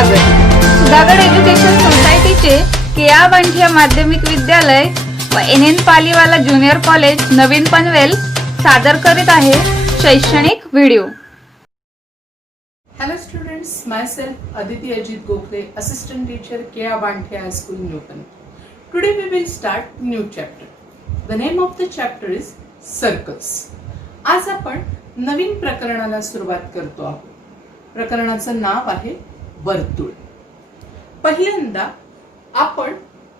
स्वागत. सुधागड एज्युकेशन सोसायटीचे केआ बांठिया माध्यमिक विद्यालय व NN पालीवाला ज्युनियर कॉलेज नवीन पनवेल सादर करीत आहे शैक्षणिक video. Hello students, myself Aditi Ajit Gokhale, assistant teacher K.A. Banthia High School, New Pune. Today we will start new chapter. The name of the chapter is circles. आज आपण नवीन प्रकरणाला सुरुवात करतो आहोत. प्रकरणाचं नाव आहे वर्तुळ. पहिल्यांदा आपण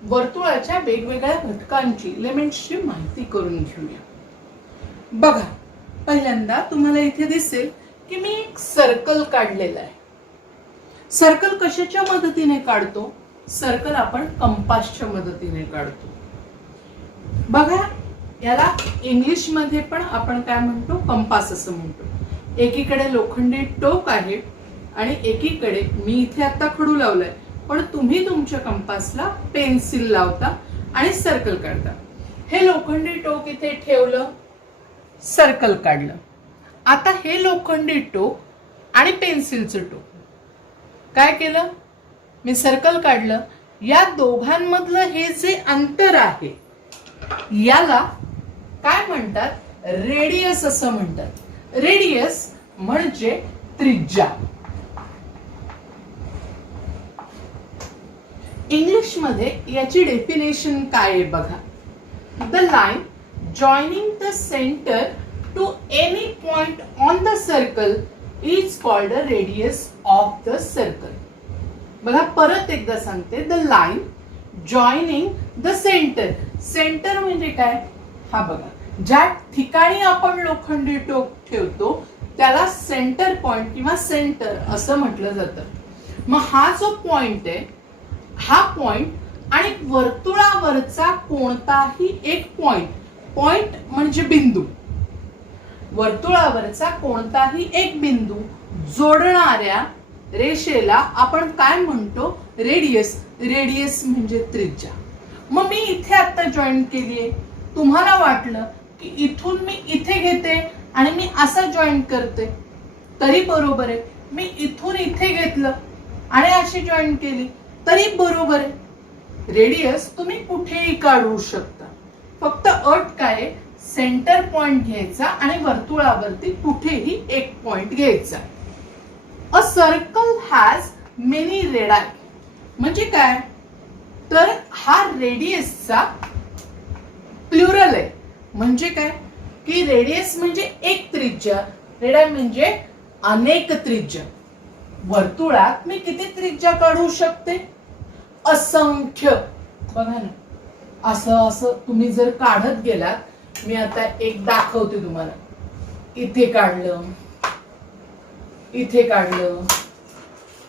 वर्तुळाच्या वेगवेगळ्या घटकांची एलिमेंट्सची माहिती करून घेऊया. बघा, पहिल्यांदा तुम्हाला इथे दिसेल की मी एक सर्कल काढलेला आहे. सर्कल कशाच्या मदतीने काढतो? सर्कल आपण कंपासच्या मदतीने काढतो. बघा, याला इंग्लिश मध्ये पण आपण काय म्हणतो? कंपास असं म्हणतो. एकीकडे लोखंडी टोक आहे आणि एकीकडे मी इथे आता खडू लावलाय, पण तुम्ही तुमच्या कंपासला पेन्सिल लावता आणि सर्कल काढता. हे लोखंडी टोक इथे ठेवलं, सर्कल काढलं. आता हे लोखंडी टोक आणि पेन्सिलचं टोक काय केलं? मी सर्कल काढलं. या दोघांमधलं हे जे अंतर आहे याला काय म्हणतात? रेडियस असं म्हणतात. रेडियस म्हणजे त्रिज्या. इंग्लिश मध्ये याची डेफिनेशन काय आहे बघा. The line joining the centre to any point on the circle is called a radius of the circle. बघा, परत एकदा सांगते. The line joining the centre. Centre म्हणजे काय? हा बघा, ज्या ठिकाणी आपण लोखंडी टोक ठेवतो त्याला सेंटर पॉइंट किंवा सेंटर असं म्हटलं जातं. मग हा जो पॉइंट आहे, हा पॉइंट आणि वर्तुळावरचा कोणताही एक पॉइंट, पॉइंट म्हणजे बिंदू, वर्तुळावरचा कोणताही एक बिंदू जोडणाऱ्या रेषेला आपण काय म्हणतो? रेडियस. रेडियस म्हणजे त्रिज्या. मग मी इथे आता जॉईन केलीये. तुम्हाला वाटलं की इथून मी इथे घेते आणि मी असं जॉईन करते तरी बरोबर आहे. मी इथून इथे घेतलं आणि अशी जॉईन केली तरी बरोबर आहे. रेडियस तुम्ही कुठेही काढू शकता. फक्त अट काय? सेंटर पॉइंट घ्यायचा आणि वर्तुळावरती कुठेही एक पॉइंट घ्यायचा. अ सर्कल हॅज मेनी रेडाय म्हणजे काय? तर हा रेडियसचा प्लुरल आहे. म्हणजे काय की रेडियस म्हणजे एक त्रिज्या, रेडाय म्हणजे अनेक त्रिज्या. वर्तुळात मी किती त्रिज्या काढू शकते? असंख्य. बघा ना, असं असं तुम्ही जर काढत गेलात, मी आता एक दाखवते तुम्हाला. इथे काढलं, इथे काढलं,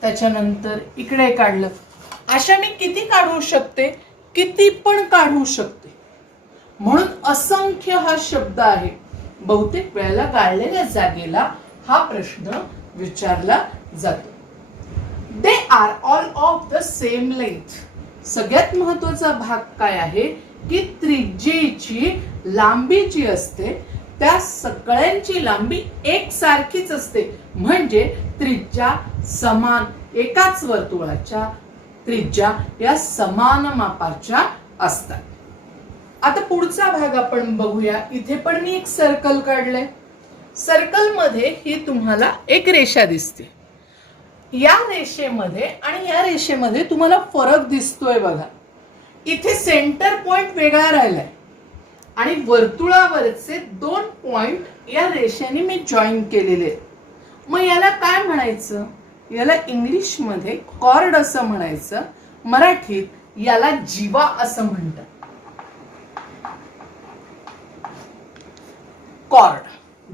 त्याच्यानंतर इकडे काढलं. अशा मी किती काढू शकते? किती पण काढू शकते. म्हणून असंख्य हा शब्द आहे. बहुतेक वेळेला गाळलेल्या जागेला हा प्रश्न विचारला जातो. They are all of the same length. सगळ्यात महत्वाचा भाग काय आहे की त्रिज्येची लांबी जी असते त्या सगळ्यांची लांबी एकसारखीच असते. म्हणजे त्रिज्या समान, एकाच वर्तुळाच्या त्रिज्या या समान मापाच्या असतात. आता पुढचा भाग आपण बघूया. इथे पण मी एक सर्कल काढलंय. सर्कल मध्ये ही तुम्हाला एक रेषा दिसते. या रेषेमध्ये आणि या रेषेमध्ये तुम्हाला फरक दिसतोय बघा. इथे सेंटर पॉइंट वेगळा राहिलाय आणि वर्तुळावरचे दोन पॉइंट या रेषेने मी जॉईन केलेले. मग याला काय म्हणायचं? याला इंग्लिश मध्ये कॉर्ड असं म्हणायचं. मराठीत याला जीवा असं म्हणतात. कॉर्ड,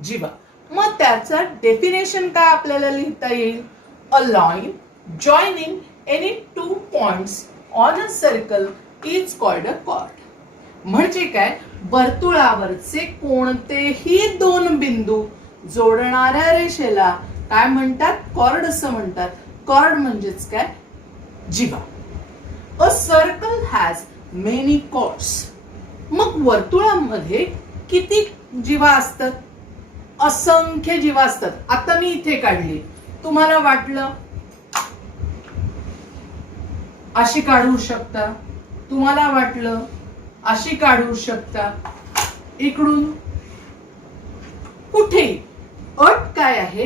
जीवा. मग त्याचं डेफिनेशन काय आपल्याला लिहिता येईल? अ line joining any two points on a circle is called a cord. म्हणजे काय? वर्तुळावरचे कोणतेही दोन बिंदू जोडणाऱ्या रेषेला काय म्हणतात? कॉर्ड असं म्हणतात. कॉर्ड म्हणजेच काय? जीवा. A circle has many chords. मग वर्तुळामध्ये किती जीवा असतात? असंख्य जीवा असतात. आता मी इथे काढली, तुम्हाला वाटलं अशी काढू शकता, तुम्हाला वाटलं अशी काढू शकता, इकडून कुठेही. अट काय आहे,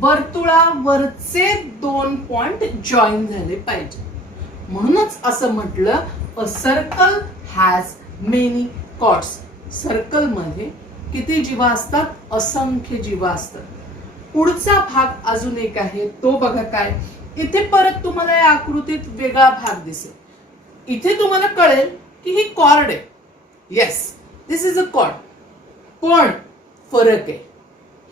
वर्तुळावरचे 2 पॉइंट जॉईन झाले पाहिजे. म्हणूनच असं म्हटलं a circle has many chords. Circle मध्ये किती जीवा असतात? असंख्य जीवा असतात. पुढचा भाग अजून एक आहे, तो बघा काय. इथे परत तुम्हाला या आकृतीत वेगळा भाग दिसेल. इथे तुम्हाला कळेल की ही कॉर्ड आहे. Yes, this is a cord. पण फरक आहे,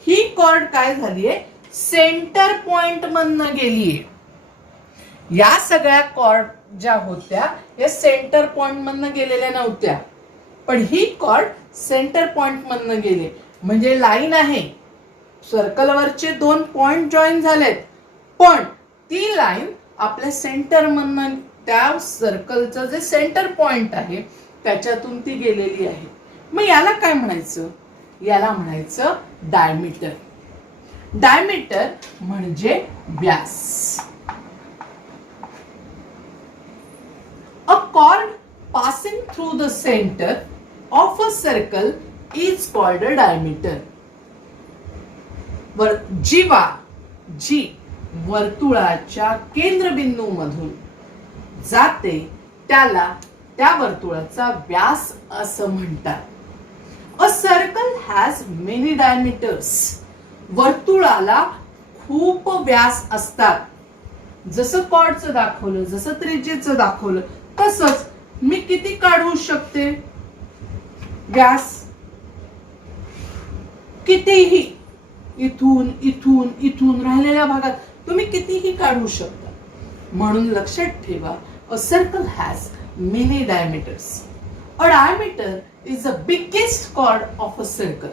ही कॉर्ड काय झालीये, सेंटर पॉइंट मधनं गेलीये. या सगळ्या कॉर्ड ज्या होत्या या सेंटर पॉइंट मधनं गेलेल्या नव्हत्या, पण ही कॉर्ड सेंटर पॉइंट मधनं गेले. म्हणजे लाईन आहे, सर्कलवरचे 2 पॉइंट जॉईन झालेत, पण ती लाईन आपल्या सेंटर मधनं, त्या सर्कलचं जे सेंटर पॉइंट आहे त्याच्यातून ती गेलेली आहे. मग याला काय म्हणायचं? याला म्हणायचं डायमीटर. डायमीटर म्हणजे व्यास. A chord passing through the center of a circle is called a diameter. जीवा जी वर्तुळाच्या केंद्रबिंदू मधून जाते त्याला त्या वर्तुळाचा व्यास असं म्हणतात. A circle has many diameters. वर्तुळाला खूप व्यास असतात. जसं कॉर्डचं दाखवलं, जसं त्रिज्येचं दाखवलं, तसंच मी किती काढू शकते व्यास? कितीही. इथून इथून इथून राहिलेल्या भागात तुम्ही कितीही काढू शकता. म्हणून लक्षात ठेवा, a circle has many diameters. A diameter is the biggest chord of a circle.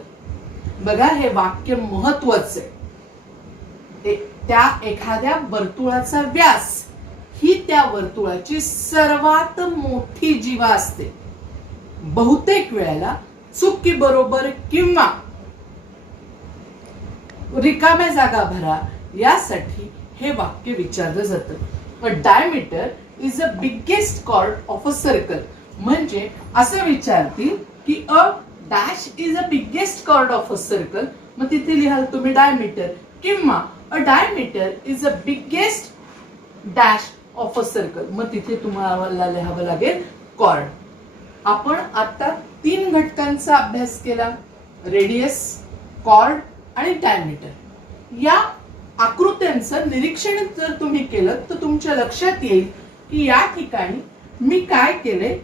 बघा, हे वाक्य महत्वाचं आहे. त्या एखाद्या वर्तुळाचा व्यास ही त्या वर्तुळाची सर्वात मोठी जीवा असते. बहुतेक वेळेला चुकी बरोबर किंवा रिकाम्या जागा भरा यासाठी हे वाक्य विचारलं जातं. A diameter is a biggest chord of a circle. म्हणजे असं विचारतील की a dash is a biggest chord of a circle, मग तिथे लिहाल तुम्ही डायमीटर, किंवा a diameter is a biggest dash of a circle, मग तिथे तुम्हाला लिहावं लागेल कॉर्ड. आपण आता 3 घटकांचा अभ्यास केला, रेडियस, कॉर्ड आणि डायमीटर. या आकृत्यांचं निरीक्षण जर तुम्ही केलं तर तुमच्या लक्षात येईल की या ठिकाणी मी काय केले,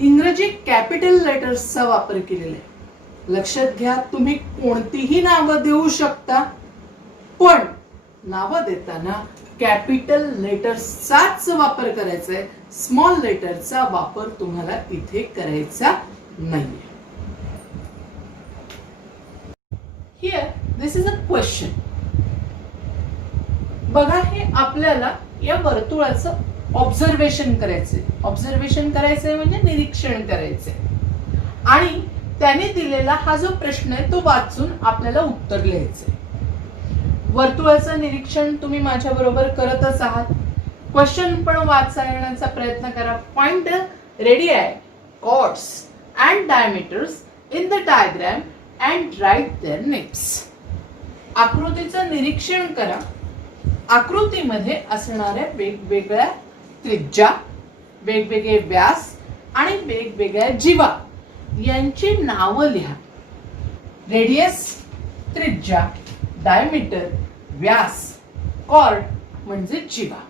इंग्रजी कॅपिटल लेटर्सचा वापर केलेला आहे. लक्षात घ्या, तुम्ही कोणतीही नावं देऊ शकता, पण नावं देताना कॅपिटल लेटर्सचाच वापर करायचा आहे. स्मॉल लेटरचा वापर तुम्हाला इथे करायचा नाहीये. Here this is a question. बघा, हे आपल्याला या वर्तुळाचं ऑब्झर्वेशन करायचंय. ऑब्झर्वेशन करायचंय म्हणजे निरीक्षण करायचंय, आणि त्याने दिलेला हा जो प्रश्न आहे तो वाचून आपल्याला उत्तर लिहायचंय. वर्तुळाचं निरीक्षण तुम्ही माझ्या बरोबर करतच आहात. क्वेश्चन पण वाचण्याचा प्रयत्न करा. Find the radii, chords and diameters in the diagram and write their names. आकृतीचं निरीक्षण करा. आकृतीमध्ये असणाऱ्या वेगवेगळ्या त्रिज्या, वेगवेगळे व्यास आणि वेगवेगळ्या जीवा यांची नावं लिहा. रेडियस त्रिज्या, डायमीटर व्यास, कॉर्ड म्हणजे जीवा.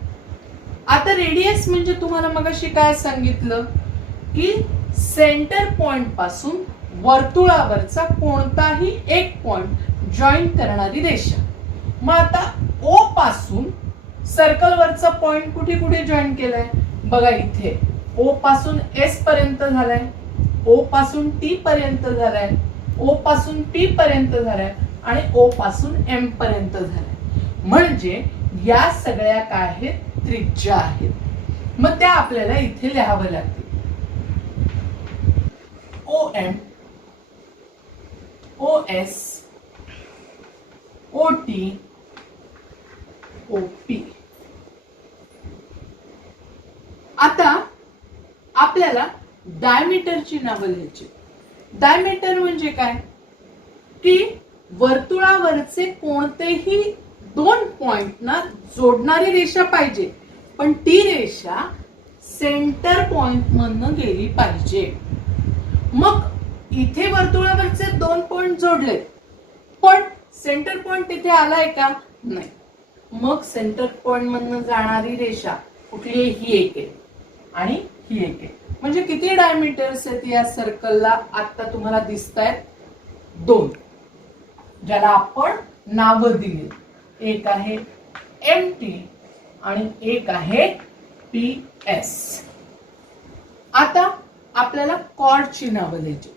आता रेडियस म्हणजे तुम्हाला मगाशी काय सांगितलं की सेंटर पॉइंट पासून वर्तुळावरचा कोणताही एक पॉइंट जॉईन करणारी रेषा. मग आता ओ पासून सर्कलवरचा पॉइंट कुठे कुठे जॉईन केलाय बघा. इथे ओ पासून एस पर्यंत झालाय, ओ पासून टी पर्यंत झालाय, ओ पासून पी पर्यंत झालाय आणि ओ पासून एम पर्यंत झालाय. म्हणजे या सगळ्या काय आहेत, त्रिज्या आहेत. मग त्या आपल्याला इथे लिहावं लागतील. O M, O S, O T, O P. आता आपल्याला डायमीटरची नावं लिहायची. डायमीटर म्हणजे काय की वर्तुळावरचे कोणतेही दोन पॉइंटना जोडणारी रेषा पाहिजे, पण ती रेषा सेंटर पॉइंट मधनं गेली पाहिजे. मग इथे वर्तुळावरचे दोन पॉइंट जोडले, पण सेंटर पॉइंट इथे आलाय का? नाही. मग सेंटर पॉइंट मधनं जाणारी रेषा कुठली? ही एक आहे आणि ही एक आहे. म्हणजे किती डायमीटर्स आहेत या सर्कलला? आता तुम्हाला दिसत आहेत दोन, ज्याला आपण नावं दिली. एक आहे MT आणि एक आहे PS. आता आपल्याला कॉर्डची नावं द्यायची.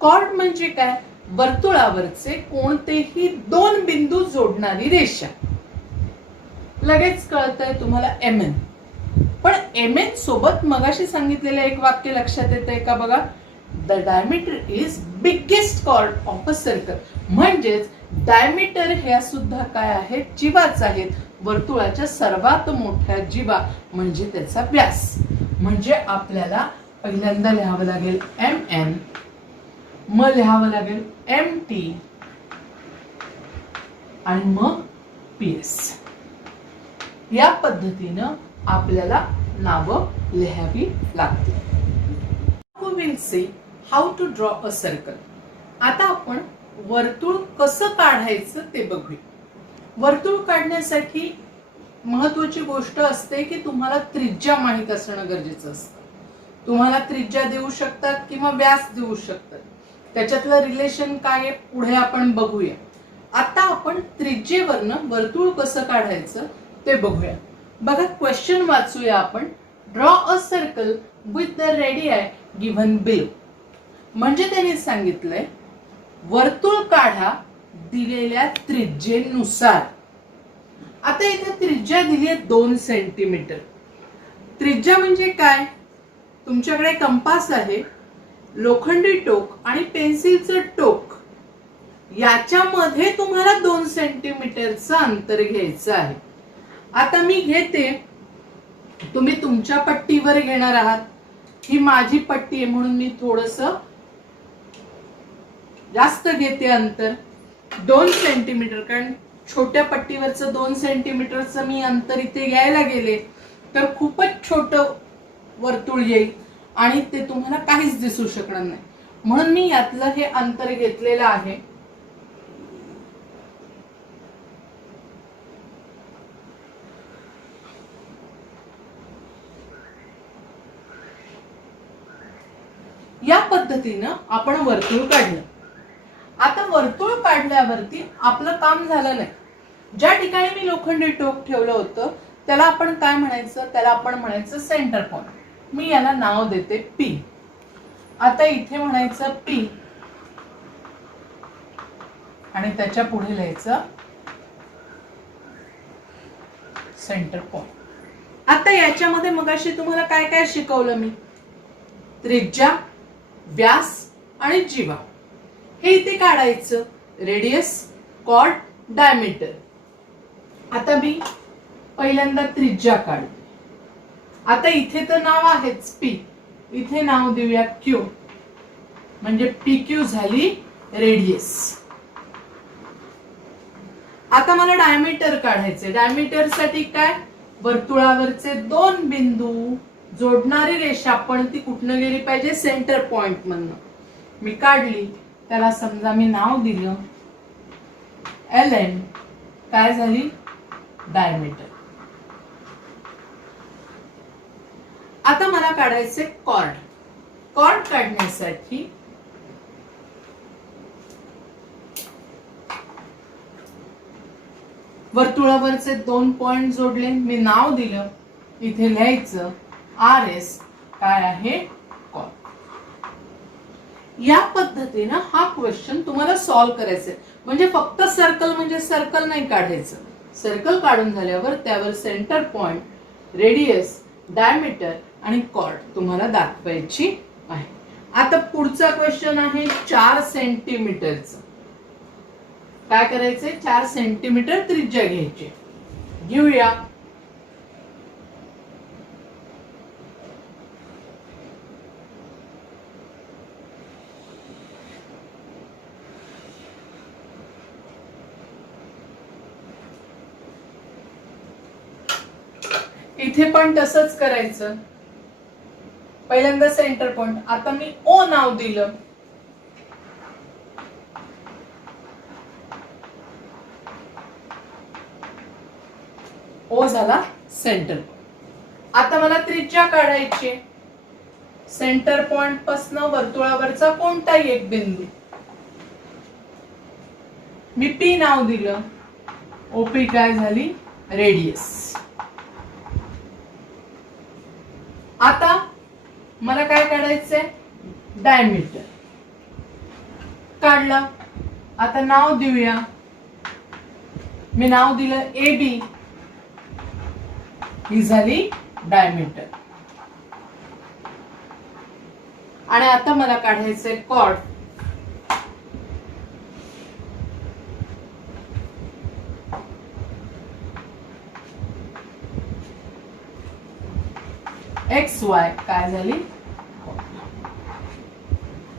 कॉर्ड म्हणजे काय? वर्तुळावरचे कोणतेही दोन बिंदू जोडणारी रेषा. लगेच कळतंय तुम्हाला MN. पण MN सोबत मगाशी सांगितलेलं एक वाक्य लक्षात येतंय का? बघा, the diameter is biggest chord of a circle. म्हणजेच डायमीटर ह्या सुद्धा काय आहेत? जीवाच आहेत. वर्तुळाच्या सर्वात मोठ्या जीवा म्हणजे त्याचा व्यास. म्हणजे आपल्याला पहिल्यांदा लिहावं लागेल MN, मग लिहावं लागेल MT आणि मग PS. या पद्धतीनं आपल्याला नावं लिहावी लागतील. We will see how to draw a circle. आता आपण वर्तुळ कसं काढायचं ते बघूया. वर्तुळ काढण्यासाठी महत्वाची गोष्ट असते की तुम्हाला त्रिज्या माहित असणं गरजेचं असतं. तुम्हाला त्रिज्या देऊ शकतात किंवा व्यास देऊ शकतात. त्याच्यातलं रिलेशन काय आहे पुढे आपण बघूया. आता आपण त्रिज्येवरनं वर्तुळ कसं काढायचं ते बघूया. बघा, क्वेश्चन वाचूया आपण. Draw a circle with the radii given below. म्हणजे त्यांनी सांगितलंय वर्तुळ काढा दिलेल्या त्रिज्येनुसार. आता इथे त्रिज्या दिली आहे 2 सेंटीमीटर. त्रिज्या म्हणजे काय? तुमच्याकडे कंपास आहे, लोखंडी टोक आणि पेन्सिलचं टोक, याच्यामध्ये तुम्हाला 2 सेंटीमीटरचं अंतर घ्यायचं आहे. आता मी घेते, तुम्ही तुमच्या पट्टीवर घेणार आहात. ही माझी पट्टी आहे म्हणून मी थोडस जास्त घेते अंतर, 2 सेंटीमीटर. कारण छोट्या पट्टीवरचं 2 सेंटीमीटरचं मी अंतर इथे घ्यायला गेले तर खूपच छोटं वर्तुळ येईल आणि ते तुम्हाला काहीच दिसू शकणार नाही. म्हणून मी यातलं हे अंतर घेतलेलं आहे. या पद्धतीनं आपण वर्तुळ काढलं. आता वर्तुळ काढल्यावरती आपलं काम झालं नाही. ज्या ठिकाणी मी लोखंडी टोक ठेवलं होतं त्याला आपण काय म्हणायचं? त्याला आपण म्हणायचं सेंटर पॉइंट. मी याला नाव देते P. आता इथे म्हणायचं P आणि त्याच्या पुढे लिहायचं सेंटर पॉइंट. आता याच्यामध्ये मगाशी तुम्हाला काय काय शिकवलं मी? त्रिज्या, व्यास आणि जीवा. हे इथे काढायचं. Radius, chord, diameter. आता मी पहिल्यांदा त्रिज्या काढली. आता इथे तर नाव आहेच P, इथे नाव देऊया Q. म्हणजे PQ झाली रेडियस. आता मला डायमीटर काढायचे. डायमीटर साठी काय? वर्तुळावरचे 2 बिंदू जोडणारी रेषा, पण ती कुठनं गेली पाहिजे? सेंटर पॉइंट मधनं. मी काढली, त्याला समजा मी नाव दिलं LN. काय झाली? डायमीटर. आता मला काढायचे कॉर्ड. कॉर्ड काढण्यासाठी वर्तुळावरचे 2 पॉइंट जोडले, मी नाव दिलं, इथे लिहायचं RS. काय आहे? कॉर्ड. या पद्धतीनं हा क्वेश्चन तुम्हाला सॉल्व्ह करायचा आहे. म्हणजे फक्त सर्कल म्हणजे सर्कल नाही काढायचं. सर्कल काढून झाल्यावर त्यावर सेंटर पॉइंट, रेडियस, डायमीटर आणि कॉर्ड तुम्हाला दाखवायची आहे. आता पुढचा क्वेश्चन आहे 4 सेंटीमीटरचा. काय करायचंय? 4 सेंटीमीटर त्रिज्या घ्यायची. घेऊया. इथे पण तसंच करायचं. पहिल्यांदा सेंटर पॉइंट. आता मी ओ नाव दिलं. ओ झाला सेंटर. आता मला त्रिज्या काढायची. सेंटर पॉइंट पासून वर्तुळावरचा कोणताही एक बिंदू. मी पी नाव दिलं. ओपी काय झाली? रेडियस. आता मला काय काढायचंय? डायमीटर. काढलं. आता नाव देऊया. मी नाव दिलं ए बी. ही झाली डायमीटर. आणि आता मला काढायचंय कॉर्ड. एक्स वाय काय झाली?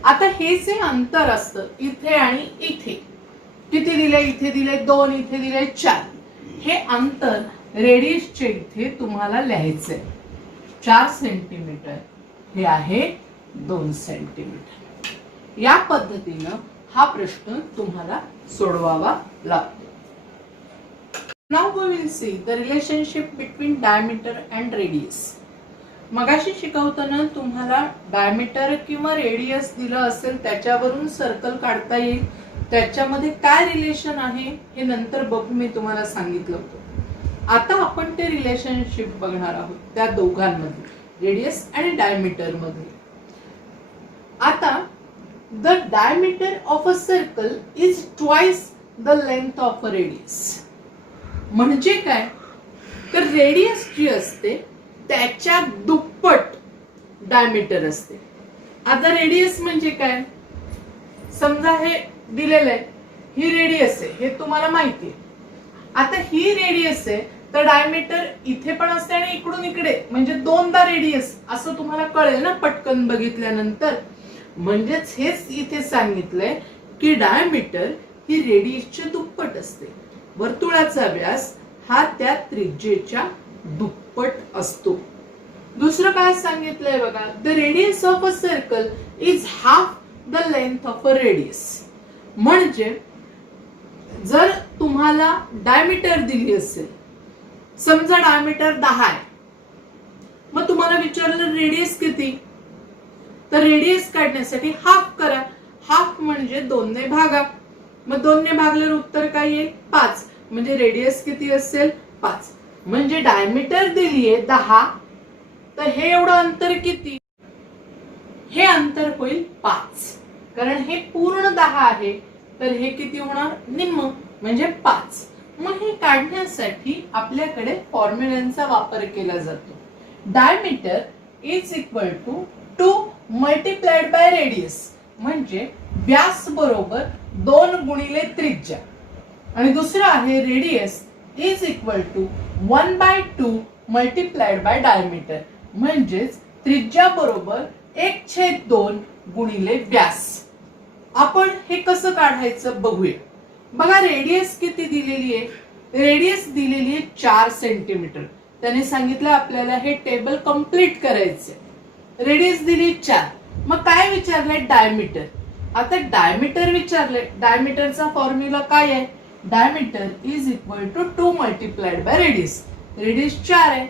आता हे जे अंतर असतं इथे आणि इथे, किती दिले? इथे दिले 2, इथे दिले 4. हे अंतर रेडियसचे इथे तुम्हाला लिहायचंय 4 सेंटीमीटर. हे आहे 2 सेंटीमीटर. या पद्धतीनं हा प्रश्न तुम्हाला सोडवावा लागतो. Now we will see the relationship between diameter and radius. मगाशी शिकवताना तुम्हाला डायमीटर किंवा रेडियस दिलं असेल त्याच्यावरून सर्कल काढता येईल. त्याच्यामध्ये काय रिलेशन आहे हे नंतर बघू, मी तुम्हाला सांगितलं होतं. आता आपण ते रिलेशनशिप बघणार आहोत त्या दोघांमध्ये, रेडियस आणि डायमीटर मध्ये. आता the diameter of a circle is twice the length of a radius. म्हणजे काय? तर रेडियस जी असते त्याच्या दुप्पट डायमीटर असते. आता रेडियस म्हणजे काय? समजा हे दिलेलं आहे, ही रेडियस आहे, हे तुम्हाला माहिती आहे. आता ही रेडियस आहे तर डायमीटर इथे पण असते आणि इकडून इकडे, म्हणजे 2दा रेडियस असं तुम्हाला कळेल ना पटकन बघितल्यानंतर. म्हणजेच हेच इथे सांगितलंय की डायमीटर ही रेडियसच्या दुप्पट असते. वर्तुळाचा व्यास हा त्या त्रिज्येच्या दुप्पट असतो. दुसरं काय सांगितलंय बघा, the radius of a circle is half the length of a radius. म्हणजे जर तुम्हाला डायमीटर दिली असेल, समजा डायमीटर 10 आहे, मग तुम्हाला विचारलं रेडियस किती, तर रेडियस काढण्यासाठी हाफ करा. हाफ म्हणजे 2 ने भागा. मग 2 ने भागल्यावर उत्तर काय येईल? 5. म्हणजे रेडियस किती असेल? 5. म्हणजे डायमीटर दिलीये 10, तर हे एवढं अंतर किती? हे अंतर होईल 5. कारण हे पूर्ण 10 आहे, तर हे किती होणार? निम्म म्हणजे 5. मग हे काढण्यासाठी आपल्याकडे फॉर्म्युल्यांचा वापर केला जातो. Diameter is equal to 2 multiplied by radius. म्हणजे व्यास बरोबर 2 गुणिले त्रिज्या. आणि दुसरं आहे radius is equal to 1/2 multiplied by diameter. म्हणजेच त्रिज्या बरोबर 1/2 गुणिले व्यास. आपण हे कसं काढायचं बघूया. बघा रेडियस किती दिलेली आहे? रेडियस दिलेली आहे 4 सेंटीमीटर. त्याने सांगितलं आपल्याला हे टेबल कंप्लीट करायचंय. रेडियस दिली 4. मग काय विचारलंय? डायमीटर. आता डायमीटर विचारलंय. डायमीटरचा फॉर्म्युला काय आहे? Diameter is equal to 2 multiplied by radius. Radius 4 आहे,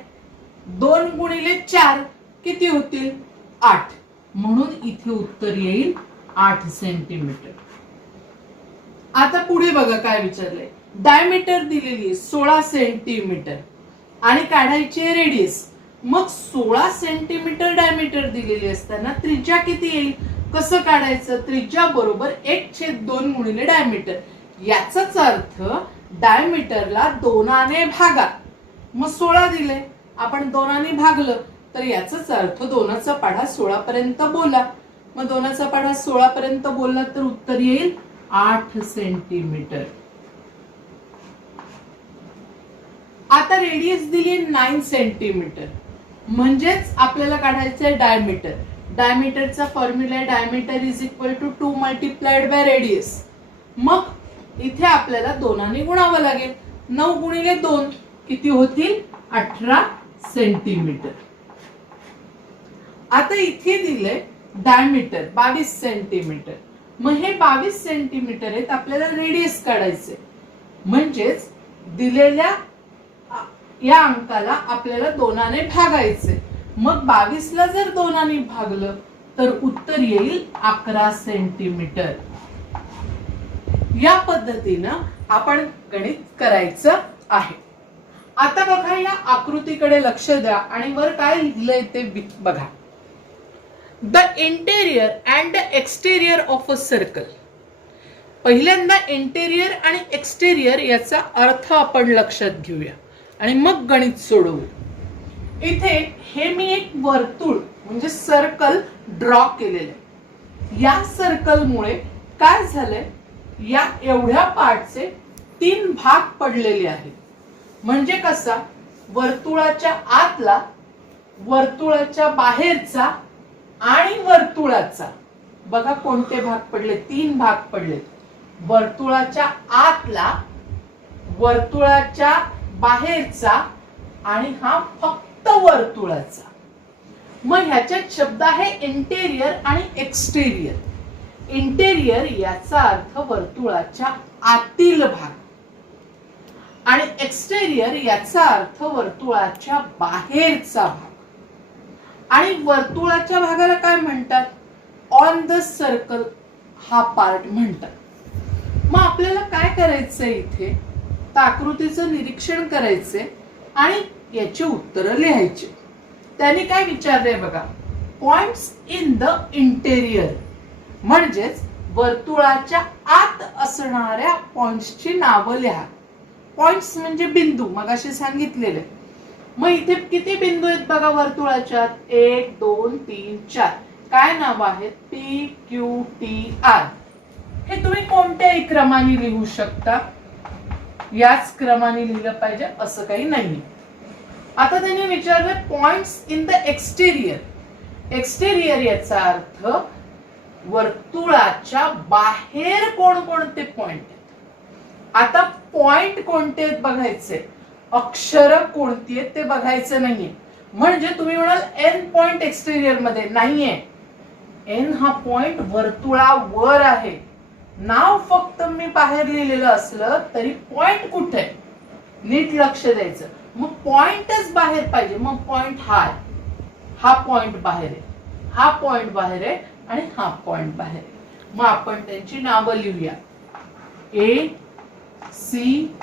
2 गुणिले 4 किती होतील? 8. म्हणून इथे उत्तर येईल 8 सेंटीमीटर. आता पुढे बघा काय विचारलंय. डायमीटर दिलेली आहे 16 सेंटीमीटर आणि काढायची आहे रेडियस. मग 16 सेंटीमीटर डायमीटर दिलेली असताना त्रिज्या किती येईल? कसं काढायचं? त्रिज्या बरोबर 1/2 गुणिले डायमीटर. याचाच अर्थ डायमीटरला 2ने भागा. मग 16 दिले, आपण 2ने भागलं, तर याचाच अर्थ 2चा पाढा 16 पर्यंत बोला. मग 2चा पाढा 16 पर्यंत बोलला तर उत्तर येईल 8 सेंटीमीटर. आता रेडियस दिली 9 सेंटीमीटर. म्हणजेच आपल्याला काढायचं आहे डायमीटर. डायमीटरचा फॉर्म्युला आहे diameter is equal to 2 multiplied by radius. मग इथे आपल्याला 2ने गुणावं लागेल. 9 गुणिले 2 किती होतील? 18 सेंटीमीटर. आता इथे दिले डायमीटर 22 सेंटीमीटर. मग हे 22 सेंटीमीटर आहेत, आपल्याला रेडियस काढायचे. म्हणजेच दिलेल्या या अंकाला आपल्याला 2ने भागायचे. मग 22 ला जर 2ने भागलं तर उत्तर येईल 11 सेंटीमीटर. या पद्धतीनं आपण गणित करायचं आहे. आता बघा या आकृतीकडे लक्ष द्या आणि वर काय लिहिलंय ते बघा. The interior and the exterior of a circle. पहिल्यांदा इंटेरियर आणि एक्सटेरियर याचा अर्थ आपण लक्षात घेऊया आणि मग गणित सोडवू. इथे हे मी एक वर्तुळ म्हणजे सर्कल ड्रॉ केलेलं आहे. या सर्कलमुळे काय झालंय, या एवढ्या पार्टचे 3 भाग पडलेले आहेत. म्हणजे कसा, वर्तुळाच्या आतला, वर्तुळाच्या बाहेरचा आणि वर्तुळाचा. बघा कोणते भाग पडले, 3 भाग पडले. वर्तुळाच्या आतला, वर्तुळाच्या बाहेरचा आणि हा फक्त वर्तुळाचा. मग ह्याच्यात शब्द आहे इंटेरियर आणि एक्सटेरियर. इंटेरियर याचा अर्थ वर्तुळाच्या आतील भाग आणि एक्सटेरियर याचा अर्थ वर्तुळाच्या बाहेरचा भाग. आणि वर्तुळाच्या भागाला काय म्हणतात, ऑन द सर्कल हा पार्ट म्हणतात. मग आपल्याला काय करायचंय, इथे आकृतीचं निरीक्षण करायचंय आणि याची उत्तरं लिहायची. त्यांनी काय विचारलंय बघा, पॉइंट्स इन द इंटेरियर. म्हणजेच वर्तुळाच्या आत असणाऱ्या पॉइंट्सची नावं लिहा. पॉइंट्स म्हणजे बिंदू, मगाशी सांगितलेले. मग इथे किती बिंदू आहेत बघा वर्तुळाच्या, 1 2 3 4. काय नाव आहेत, पी क्यू टी आर. हे तुम्ही कोणत्याही क्रमाने लिहू शकता, याच क्रमाने लिहिलं पाहिजे असं काही नाही. आता त्यांनी विचारलं points in the exterior. Exterior याचा अर्थ वर्तुळाच्या बाहेर कोणकोणते पॉइंट आहेत. आता पॉइंट कोणते आहेत बघायचे, अक्षर कोणती आहेत ते बघायचं नाहीये. म्हणजे तुम्ही म्हणाल एन पॉइंट एक्सटेरियर मध्ये नाहीये. एन हा पॉइंट वर्तुळावर आहे. नाव फक्त मी बाहेर लिहिलेलं असलं तरी पॉइंट कुठे आहे नीट लक्ष द्यायचं. मग पॉइंटच बाहेर पाहिजे. मग पॉइंट हा पॉइंट बाहेर आहे, हा पॉइंट बाहेर आहे आणि हा पॉइंट बाहेर आहे. मग आपण त्यांची नावं लिहूया, ए सी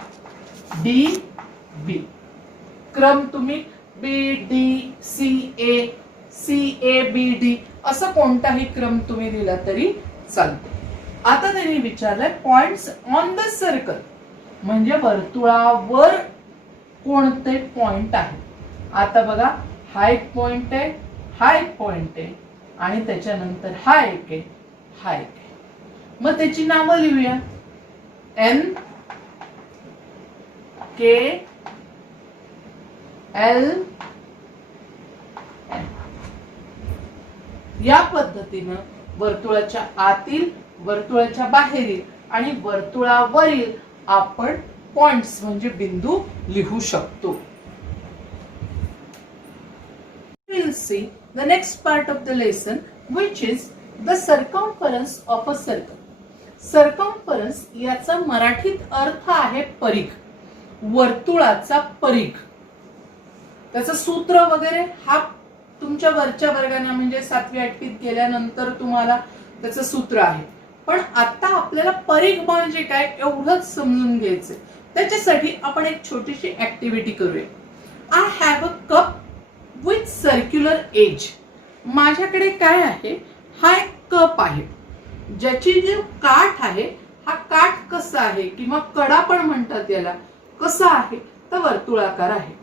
डी बी. क्रम तुम्ही B D C A B D असं कोणताही क्रम तुम्ही दिला तरी चालतो. आता त्यांनी विचारलंय पॉइंट्स ऑन द सर्कल. म्हणजे वर्तुळावर कोणते पॉइंट आहे. आता बघा हा एक पॉइंट आहे, हा एक पॉइंट आहे आणि त्याच्यानंतर हा एक आहे, हा एक आहे. मग त्याची नावं लिहूया, एन के एल. या पद्धतीनं वर्तुळाच्या आतील, वर्तुळाच्या बाहेरील आणि वर्तुळावरील आपण पॉइंट्स म्हणजे बिंदू लिहू शकतो. We'll see the next part of the lesson, which is the circumference of a circle. Circumference याचा मराठीत अर्थ आहे परिघ, वर्तुळाचा परिघ. त्याचं सूत्र वगैरे हा तुमच्या वरच्या वर्गाने म्हणजे 7वी 8वीत गेल्यानंतर तुम्हाला त्याचं सूत्र आहे. पण आता आपल्याला परिघ म्हणजे काय एवढंच समजून घ्यायचं. त्याच्यासाठी आपण एक छोटीशी ऍक्टिव्हिटी करूया. I have a cup with circular edge. माझ्याकडे काय आहे, हा एक कप आहे ज्याची जी काठ आहे, हा काठ कसा आहे किंवा कडा पण म्हणतात याला, कसा आहे तर वर्तुळाकार आहे.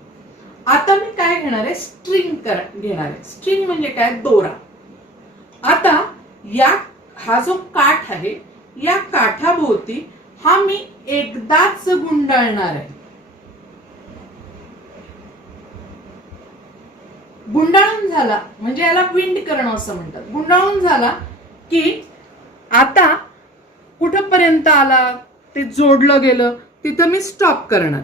आता मी काय घेणार आहे, स्ट्रिंग घेणार आहे. स्ट्रिंग म्हणजे काय, दोरा. आता हा जो काठ आहे या काठाभोवती हा मी एकदाच गुंडाळणार आहे. गुंडाळून झाला म्हणजे याला विंड करणं असं म्हणतात. गुंडाळून झाला की आता कुठपर्यंत आला ते जोडलं गेलं तिथं मी स्टॉप करणार.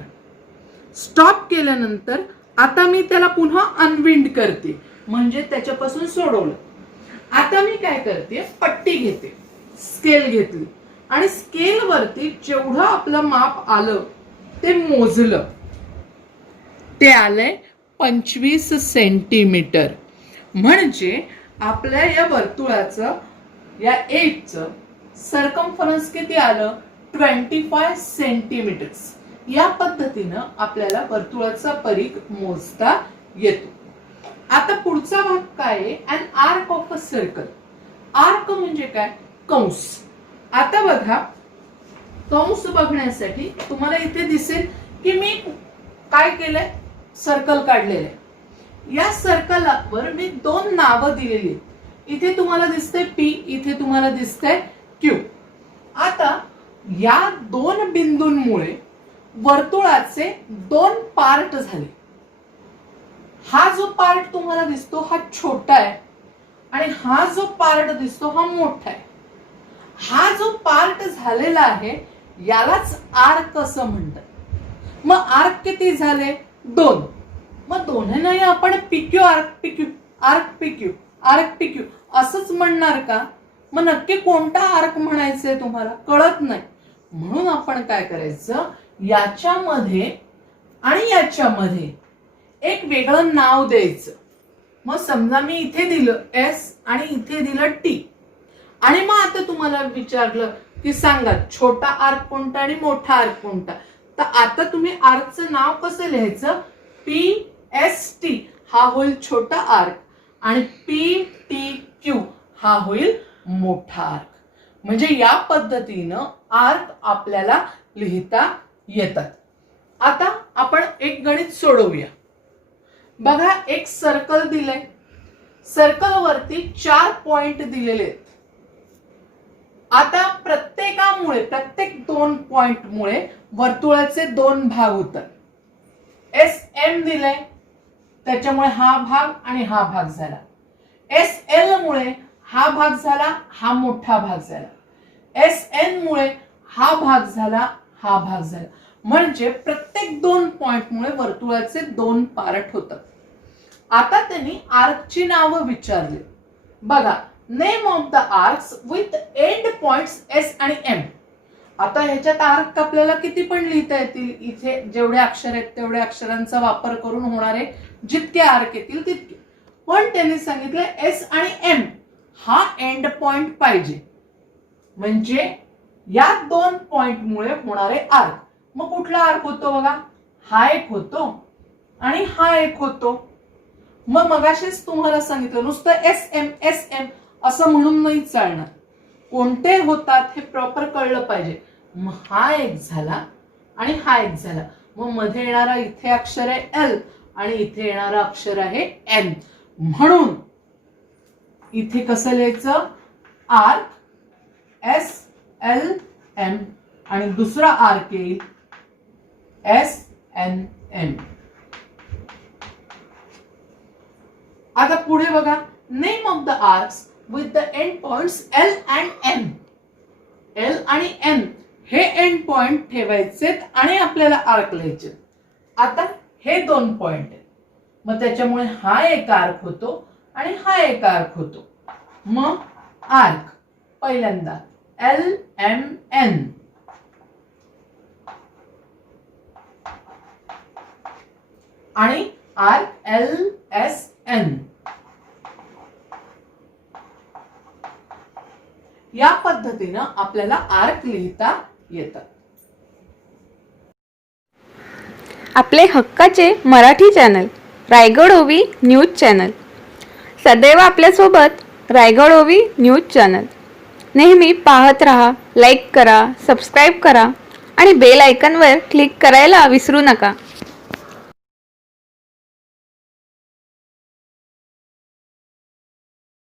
स्टॉप केल्यानंतर आता मी त्याला पुन्हा अनविंड करते, म्हणजे त्याच्यापासून सोडवलं. आता मी काय करते, पट्टी घेते, स्केल घेतली आणि स्केल वरती जेवढं आपलं माप आलं ते मोजलं. ते आलंय 25 सेंटीमीटर. म्हणजे आपल्या या वर्तुळाचं, या एजचं सर्कम्फरन्स किती आलं, 25 सेंटीमीटर्स. या पद्धतीनं आपल्याला वर्तुळाचा परिघ मोजता येतो. आता पुढचा भाग काय आहे, an arc of a circle. Arc म्हणजे काय, कंस. आता बघा, कंस बघण्यासाठी तुम्हाला इथे दिसेल की मी काय केलंय, सर्कल काढलेलं आहे. या सर्कलवर मी 2 नावं दिलेली आहेत. इथे तुम्हाला दिसतंय पी, इथे तुम्हाला दिसतंय क्यू. आता या 2 बिंदूंमुळे वर्तुळाचे 2 पार्ट झाले. हा जो पार्ट तुम्हाला दिसतो हा छोटा आहे आणि हा जो पार्ट दिसतो हा मोठा आहे. हा जो पार्ट झालेला आहे यालाच आर्क असं म्हणतात. मग आर्क किती झाले, 2. मग दोन्हींनाही आपण PQ arc PQ, arc PQ, arc PQ असंच म्हणणार का? मग नक्की कोणता आर्क म्हणायचंय तुम्हाला कळत नाही. म्हणून आपण काय करायचं, याच्यामध्ये आणि याच्यामध्ये एक वेगळं नाव द्यायचं. मग समजा मी इथे दिलं एस आणि इथे दिलं टी, आणि मग आता तुम्हाला विचारलं की सांगा छोटा आर्क कोणता आणि मोठा आर्क कोणता. तर आता तुम्ही आर्कचं नाव कसं लिहायचं, पी एस टी हा होईल छोटा आर्क आणि पी टी क्यू हा होईल मोठा आर्क. म्हणजे या पद्धतीनं आर्क आपल्याला लिहिता येतात. आता आपण एक गणित सोडवूया. बघा, एक सर्कल दिलंय, सर्कल वरती 4 पॉइंट दिलेले आहेत. आता प्रत्येकामुळे, प्रत्येक 2 पॉइंट मुळे वर्तुळाचे 2 भाग होतात. एस एम दिलंय, त्याच्यामुळे हा भाग आणि हा भाग झाला. एस एल मुळे हा भाग झाला, हा मोठा भाग झाला. एस एन मुळे हा भाग झाला, हा भाग झाला. म्हणजे प्रत्येक 2 पॉइंट मुळे वर्तुळाचे 2 पार्ट होतात. आता त्यांनी आर्कची नावं विचारली. बघा, name of the arcs with end points S आणि एम. आता ह्याच्यात आर्क आपल्याला किती पण लिहिता येतील. इथे जेवढे अक्षर आहेत तेवढ्या अक्षरांचा वापर करून होणारे जितके आर्क येतील तितके. पण त्यांनी सांगितलं एस आणि एम हा एंड पॉइंट पाहिजे. म्हणजे या 2 पॉइंट मुळे होणारे आर्क. मग कुठला आर्क होतो बघा, हा एक होतो आणि हा एक होतो. मग मगाशीच तुम्हाला सांगितलं नुसतं एस एम असं म्हणून नाही चालणार, कोणते होतात हे प्रॉपर कळलं पाहिजे. मग हा एक झाला आणि हा एक झाला. मग मध्ये येणारा इथे अक्षर आहे एल आणि इथे येणारा अक्षर आहे एन. म्हणून इथे कसं लिहायचं, आर्क एस एल एम आणि दुसरा आर्क येईल एस एन एम. आता पुढे बघा, name of the arcs with the end points L and N. L आणि एन हे एंड पॉइंट ठेवायचे आणि आपल्याला आर्क लिहायचे. आता हे 2 पॉइंट आहेत, मग त्याच्यामुळे हा एक आर्क होतो आणि हा एक आर्क होतो. मग आर्क पहिल्यांदा एल एम एन आणि आर्क एल एस एन. या पद्धतीनं आपल्याला आर्क लिहिता येतात. आपले हक्काचे मराठी चॅनल रायगड ओवी न्यूज चॅनल, सदैव आपल्यासोबत रायगड ओवी न्यूज चॅनल. नेहमी पाहत रहा, लाईक करा, सबस्क्राईब करा आणि बेल आयकॉनवर क्लिक करायला विसरू नका.